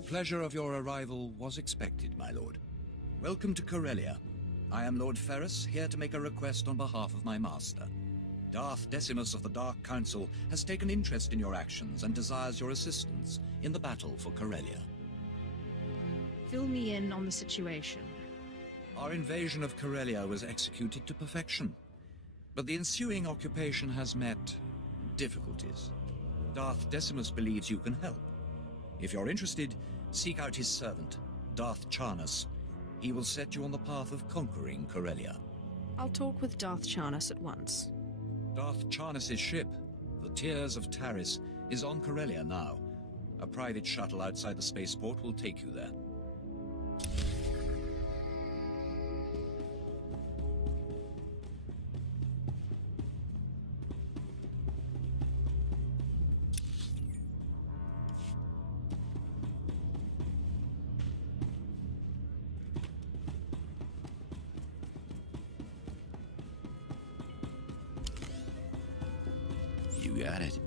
The pleasure of your arrival was expected, my lord. Welcome to Corellia. I am Lord Ferrus, here to make a request on behalf of my master. Darth Decimus of the Dark Council has taken interest in your actions and desires your assistance in the battle for Corellia. Fill me in on the situation. Our invasion of Corellia was executed to perfection, but the ensuing occupation has met difficulties. Darth Decimus believes you can help. If you're interested, seek out his servant, Darth Charnus. He will set you on the path of conquering Corellia. I'll talk with Darth Charnus at once. Darth Charnus' ship, the Tears of Taris, is on Corellia now. A private shuttle outside the spaceport will take you there. You got it.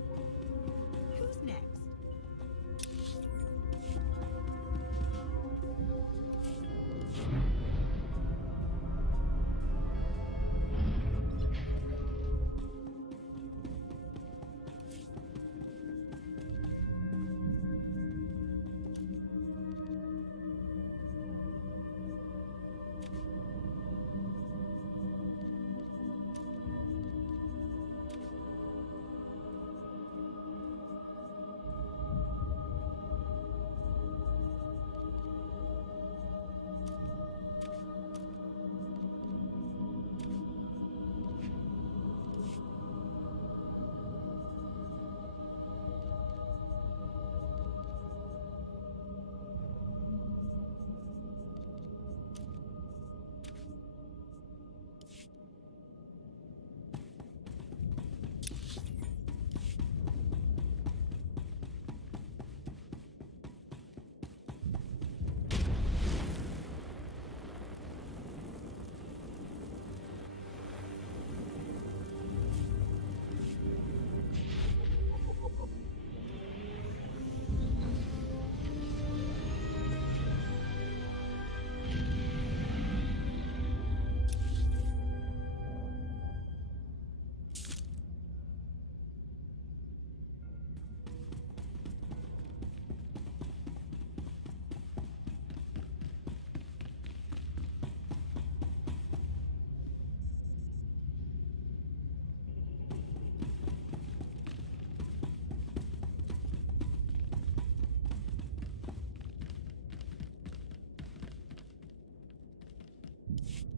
Who's next?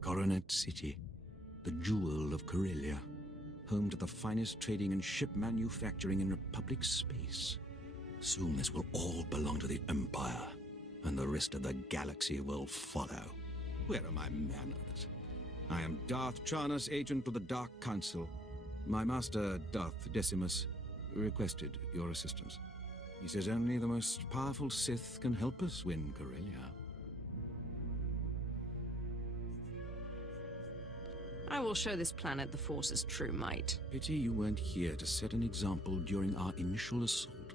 Coronet City, the jewel of Corellia, home to the finest trading and ship manufacturing in Republic space. Soon this will all belong to the Empire, and the rest of the galaxy will follow. Where are my manners? I am Darth Charnus, agent of the Dark Council. My master, Darth Decimus, requested your assistance. He says only the most powerful Sith can help us win Corellia. I will show this planet the Force's true might. Pity you weren't here to set an example during our initial assault.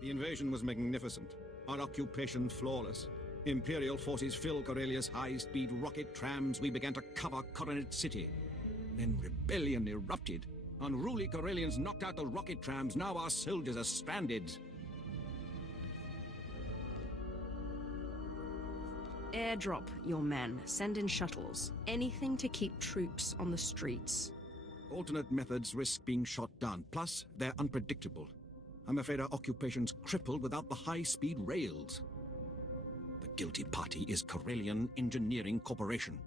The invasion was magnificent. Our occupation flawless. Imperial forces fill Corellia's high-speed rocket trams. We began to cover Coronet City. Then rebellion erupted. Unruly Corellians knocked out the rocket trams. Now our soldiers are stranded. Airdrop your men. Send in shuttles. Anything to keep troops on the streets. Alternate methods risk being shot down. Plus, they're unpredictable. I'm afraid our occupation's crippled without the high-speed rails. The guilty party is Corellian Engineering Corporation,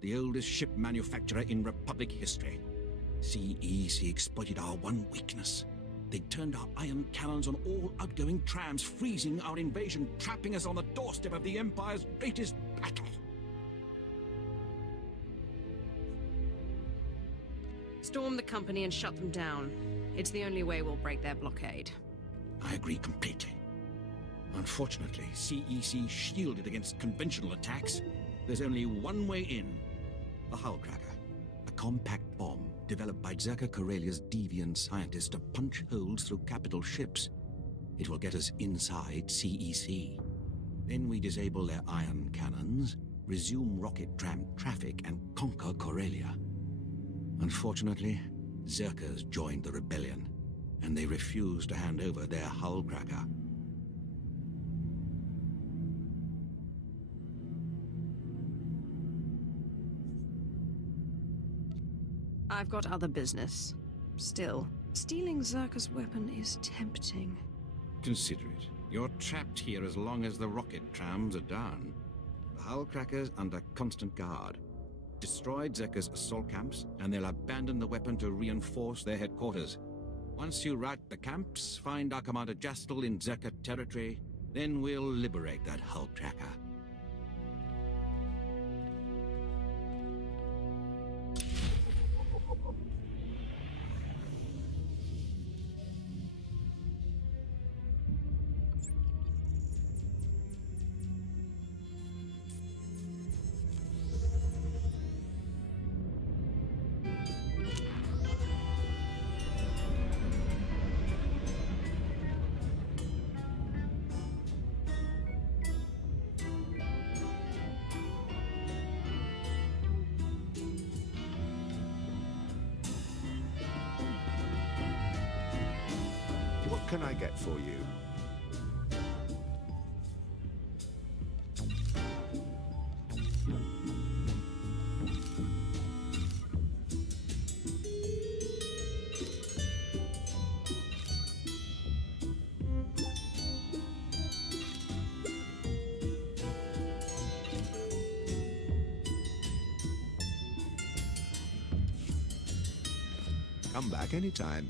the oldest ship manufacturer in Republic history. CEC exploited our one weakness. They turned our iron cannons on all outgoing trams, freezing our invasion, trapping us on the doorstep of the Empire's greatest battle. Storm the company and shut them down. It's the only way we'll break their blockade. I agree completely. Unfortunately, CEC shielded against conventional attacks. There's only one way in. The Hullcracker, a compact bomb developed by Zerka Corellia's deviant scientists to punch holes through capital ships. It will get us inside CEC. Then we disable their ion cannons, resume rocket tram traffic, and conquer Corellia. Unfortunately, Zerkers joined the rebellion, and they refused to hand over their hull cracker. I've got other business. Still, stealing Zerka's weapon is tempting. Consider it. You're trapped here as long as the rocket trams are down. The hull crackers under constant guard. Destroyed Zerka's assault camps, and they'll abandon the weapon to reinforce their headquarters. Once you rout the camps, find our Commander Jastel in Zerka territory, then we'll liberate that hull cracker. What can I get for you? Come back anytime.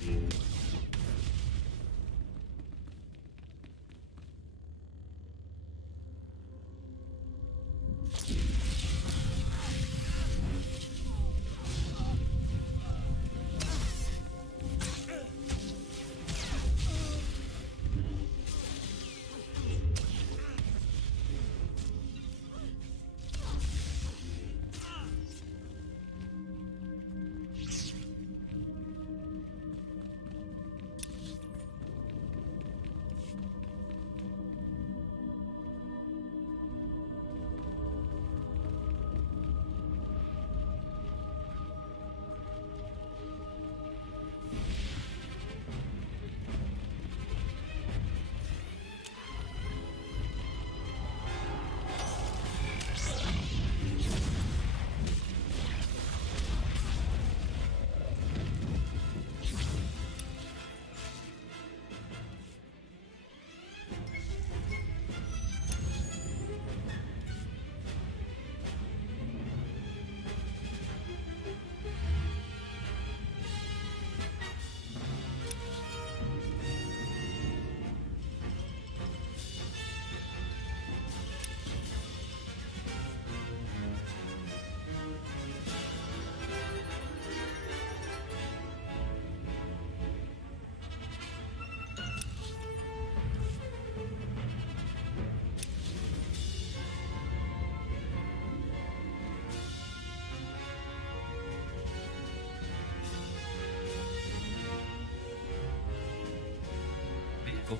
Vehicle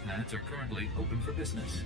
paths are currently open for business.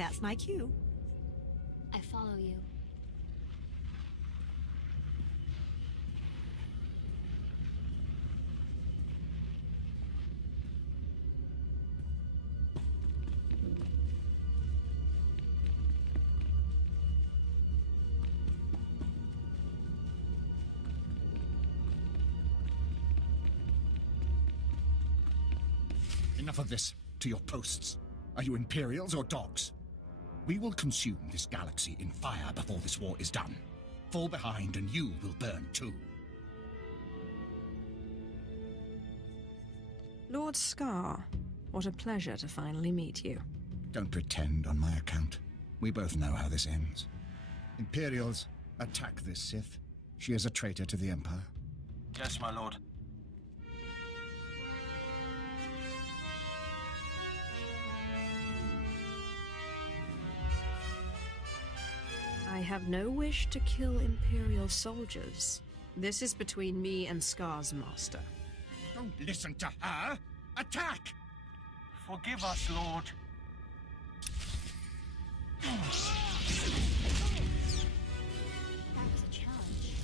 That's my cue. I follow you. Enough of this. To your posts. Are you Imperials or dogs? We will consume this galaxy in fire before this war is done. Fall behind and you will burn too. Lord Scar, what a pleasure to finally meet you. Don't pretend on my account. We both know how this ends. Imperials, attack this Sith. She is a traitor to the Empire. Yes, my lord. I have no wish to kill Imperial soldiers. This is between me and Scar's master. Don't listen to her! Attack! Forgive us, Lord. That was a challenge.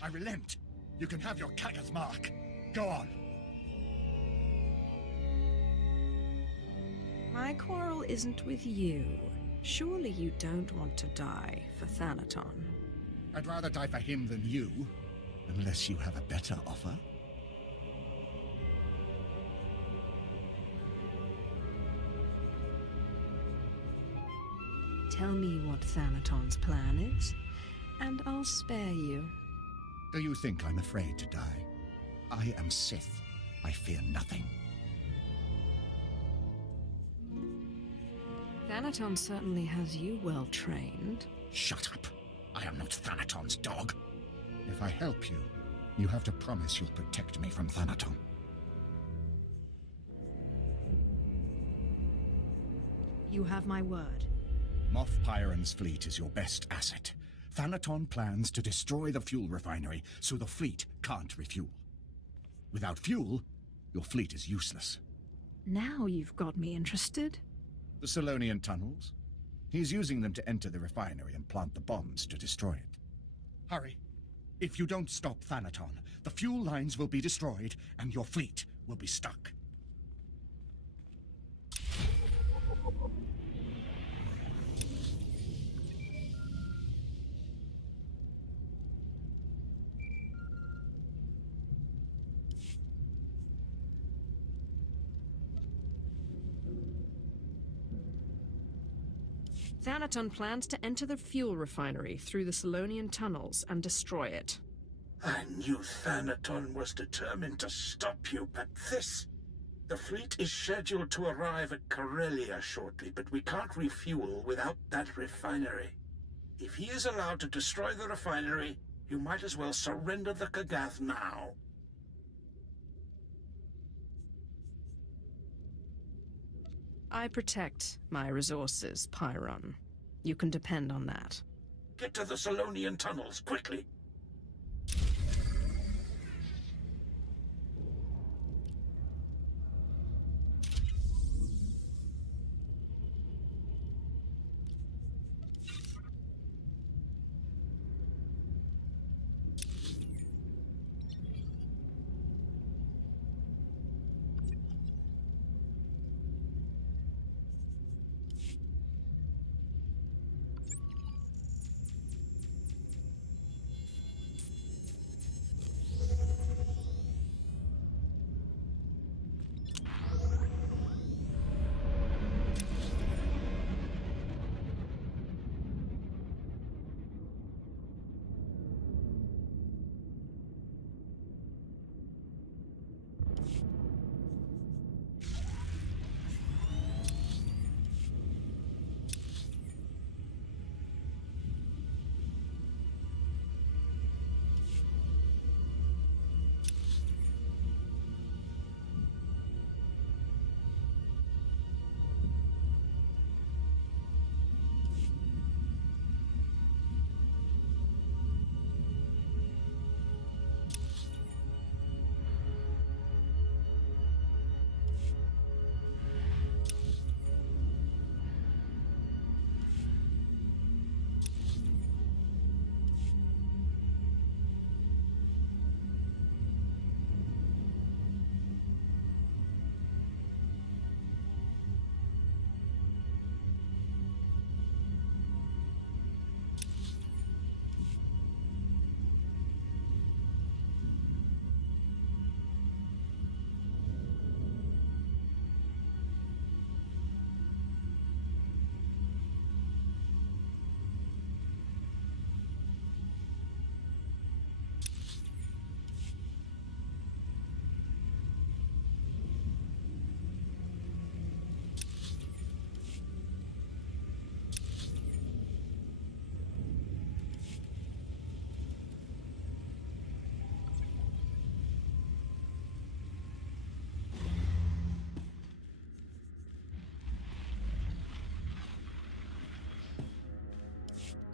I relent. You can have your Kaga's mark. Go on. My quarrel isn't with you. Surely you don't want to die for Thanaton. I'd rather die for him than you. Unless you have a better offer. Tell me what Thanaton's plan is, and I'll spare you. Do you think I'm afraid to die? I am Sith. I fear nothing. Thanaton certainly has you well trained. Shut up. I am not Thanaton's dog. If I help you, you have to promise you'll protect me from Thanaton. You have my word. Moff Pyron's fleet is your best asset. Thanaton plans to destroy the fuel refinery so the fleet can't refuel. Without fuel, your fleet is useless. Now you've got me interested. The Solonian tunnels? He's using them to enter the refinery and plant the bombs to destroy it. Hurry. If you don't stop Thanaton, the fuel lines will be destroyed and your fleet will be stuck. Thanaton plans to enter the fuel refinery through the Solonian tunnels and destroy it. I knew Thanaton was determined to stop you, but this... The fleet is scheduled to arrive at Corellia shortly, but we can't refuel without that refinery. If he is allowed to destroy the refinery, you might as well surrender the Kagath now. I protect my resources, Pyron. You can depend on that. Get to the Solonian tunnels, quickly!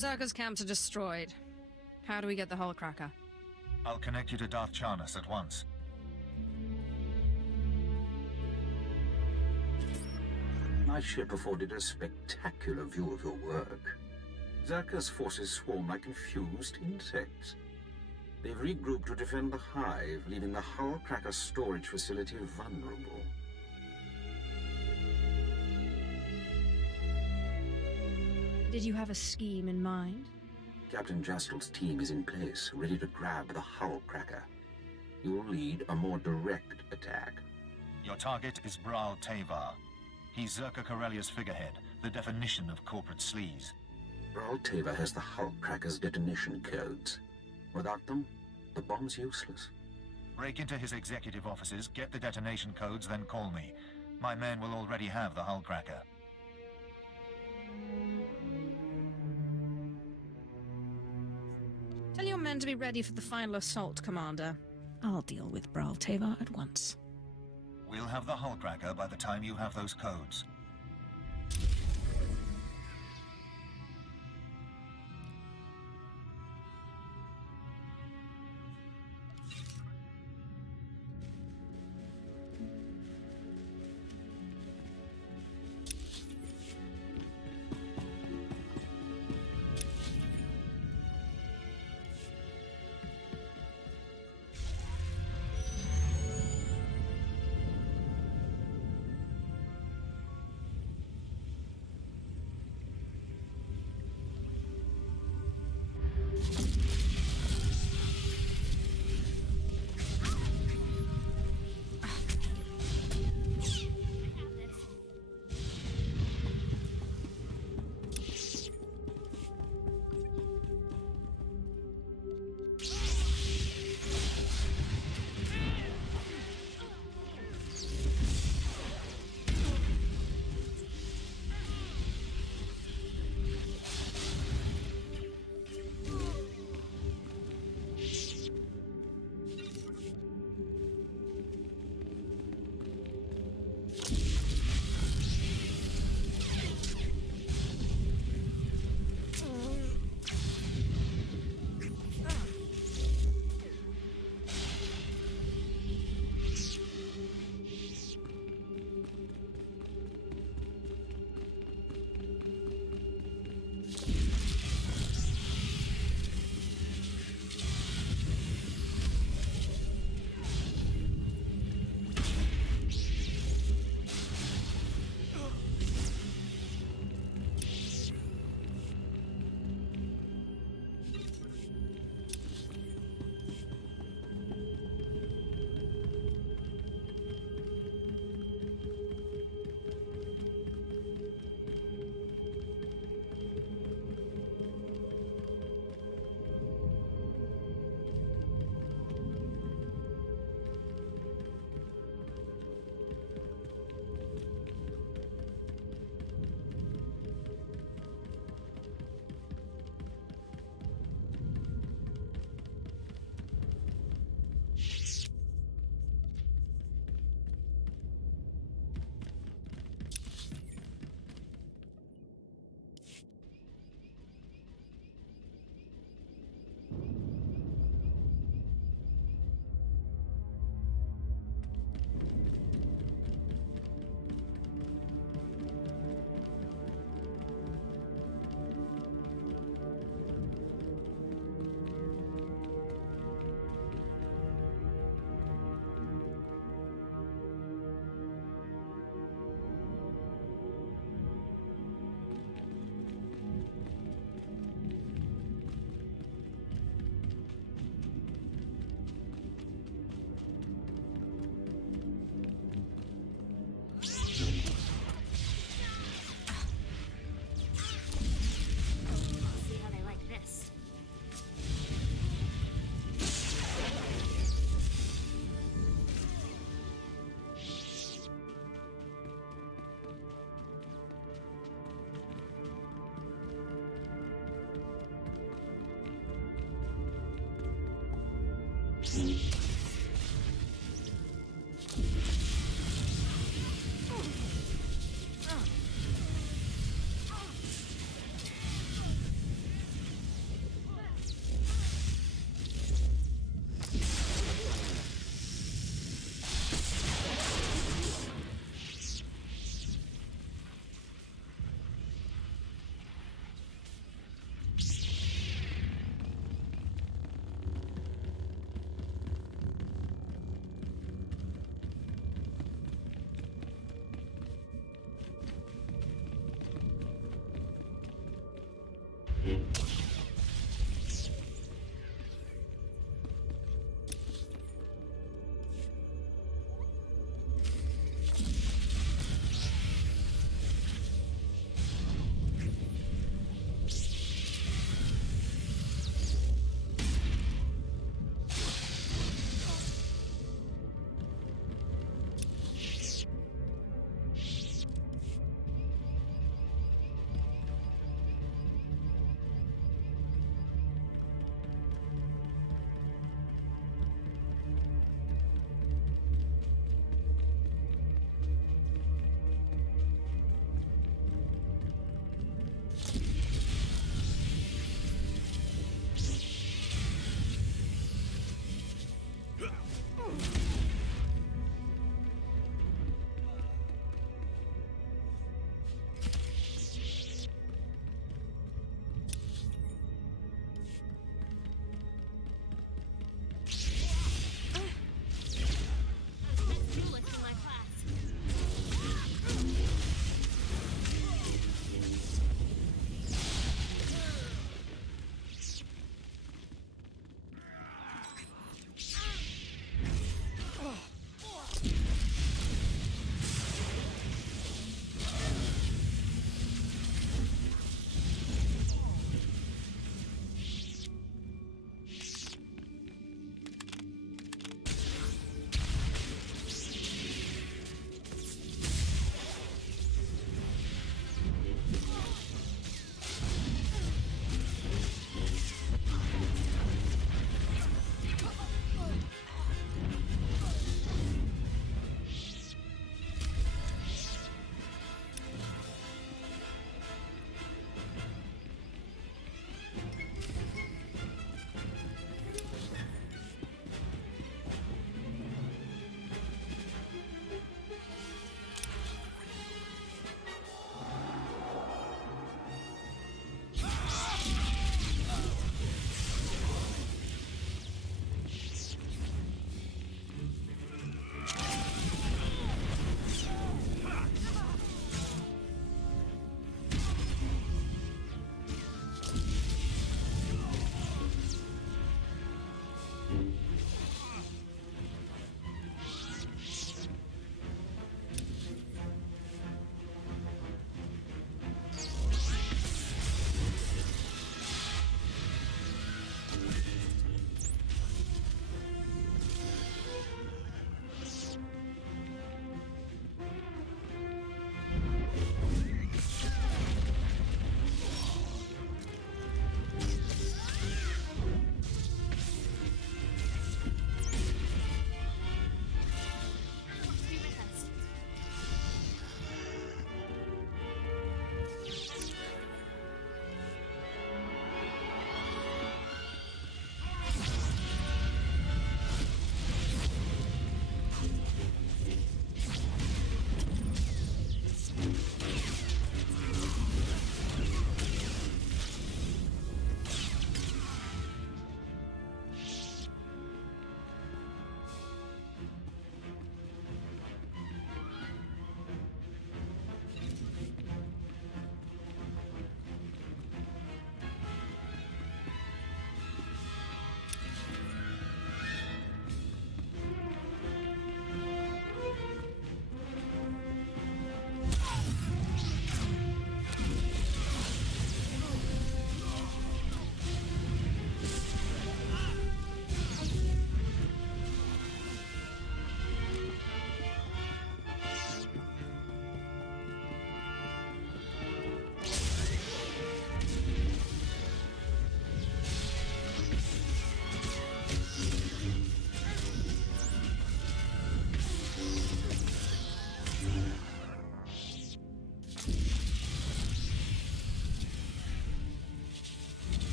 Zerka's camps are destroyed. How do we get the Hullcracker? I'll connect you to Darth Charnas at once. My ship afforded a spectacular view of your work. Zerka's forces swarm like confused insects. They've regrouped to defend the hive, leaving the Hullcracker storage facility vulnerable. Did you have a scheme in mind? Captain Jastel's team is in place, ready to grab the Hullcracker. You'll lead a more direct attack. Your target is Bral Tevar. He's Zerka Corellia's figurehead, the definition of corporate sleaze. Bral Tevar has the Hullcracker's detonation codes. Without them, the bomb's useless. Break into his executive offices, get the detonation codes, then call me. My men will already have the Hullcracker. Tell your men to be ready for the final assault, Commander. I'll deal with Bral Tevar at once. We'll have the Hullcracker by the time you have those codes.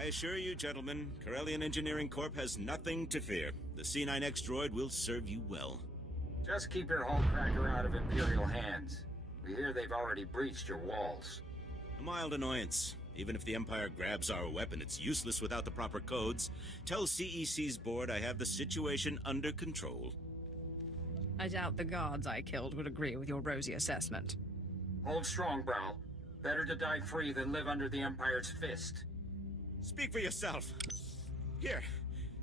I assure you, gentlemen, Corellian Engineering Corp has nothing to fear. The C9X droid will serve you well. Just keep your hull cracker out of Imperial hands. We hear they've already breached your walls. A mild annoyance. Even if the Empire grabs our weapon, it's useless without the proper codes. Tell CEC's board I have the situation under control. I doubt the guards I killed would agree with your rosy assessment. Hold strong, Brawl. Better to die free than live under the Empire's fist. Speak for yourself. Here,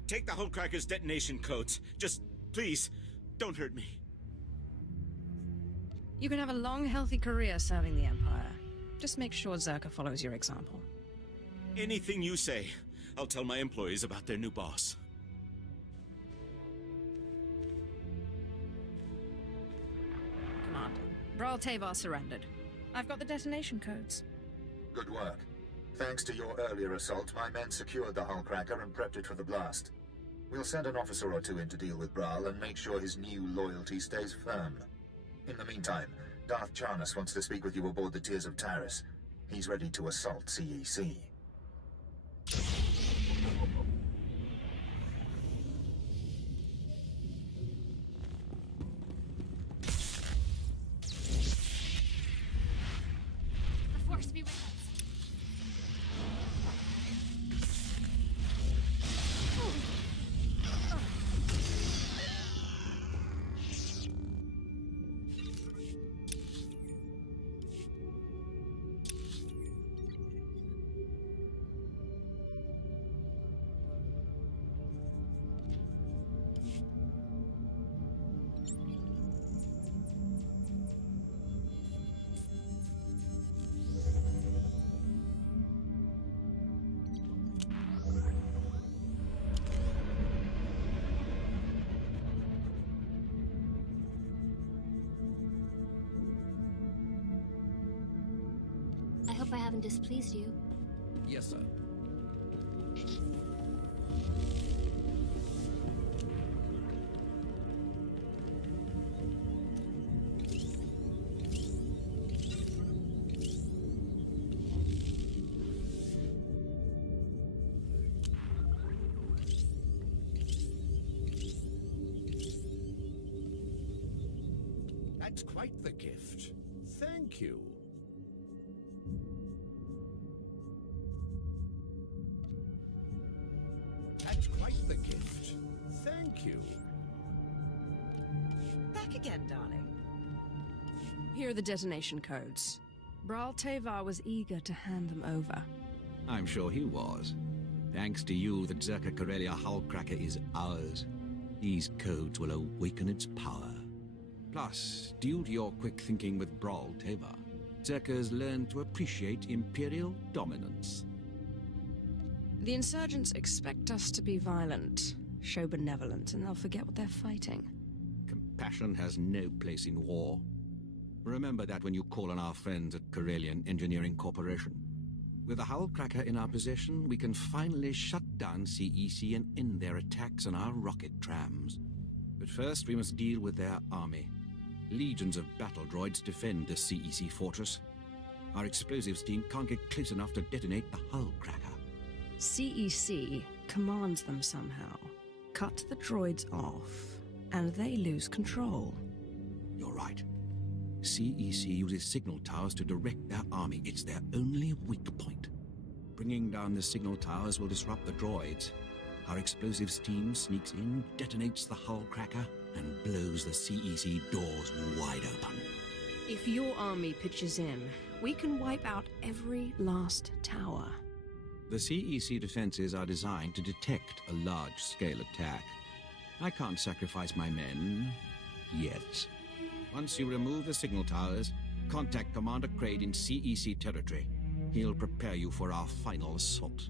take the Hullcracker's detonation codes. Just, please, don't hurt me. You can have a long, healthy career serving the Empire. Just make sure Zerka follows your example. Anything you say. I'll tell my employees about their new boss. Commander, Brawl Tavar surrendered. I've got the detonation codes. Good work. Thanks to your earlier assault, my men secured the Hullcracker and prepped it for the blast. We'll send an officer or two in to deal with Brawl and make sure his new loyalty stays firm. In the meantime, Darth Charnas wants to speak with you aboard the Tears of Taris. He's ready to assault CEC. The Force be with us. I hope I haven't displeased you. Yes, sir. That's quite the gift. Thank you. That's quite the gift. Thank you. Back again, darling. Here are the detonation codes. Brawl Tavar was eager to hand them over. I'm sure he was. Thanks to you, the Zerka Corellia Hullcracker is ours. These codes will awaken its power. Plus, due to your quick thinking with Brawl Tavar, Zerka's learned to appreciate Imperial dominance. The insurgents expect us to be violent, show benevolence, and they'll forget what they're fighting. Compassion has no place in war. Remember that when you call on our friends at Corellian Engineering Corporation. With the Hullcracker in our possession, we can finally shut down CEC and end their attacks on our rocket trams. But first, we must deal with their army. Legions of battle droids defend the CEC fortress. Our explosives team can't get close enough to detonate the Hullcracker. CEC commands them somehow. Cut the droids off, and they lose control. You're right. CEC uses signal towers to direct their army. It's their only weak point. Bringing down the signal towers will disrupt the droids. Our explosives team sneaks in, detonates the Hullcracker, and blows the CEC doors wide open. If your army pitches in, we can wipe out every last tower. The CEC defenses are designed to detect a large-scale attack. I can't sacrifice my men yet. Once you remove the signal towers, contact Commander Kraid in CEC territory. He'll prepare you for our final assault.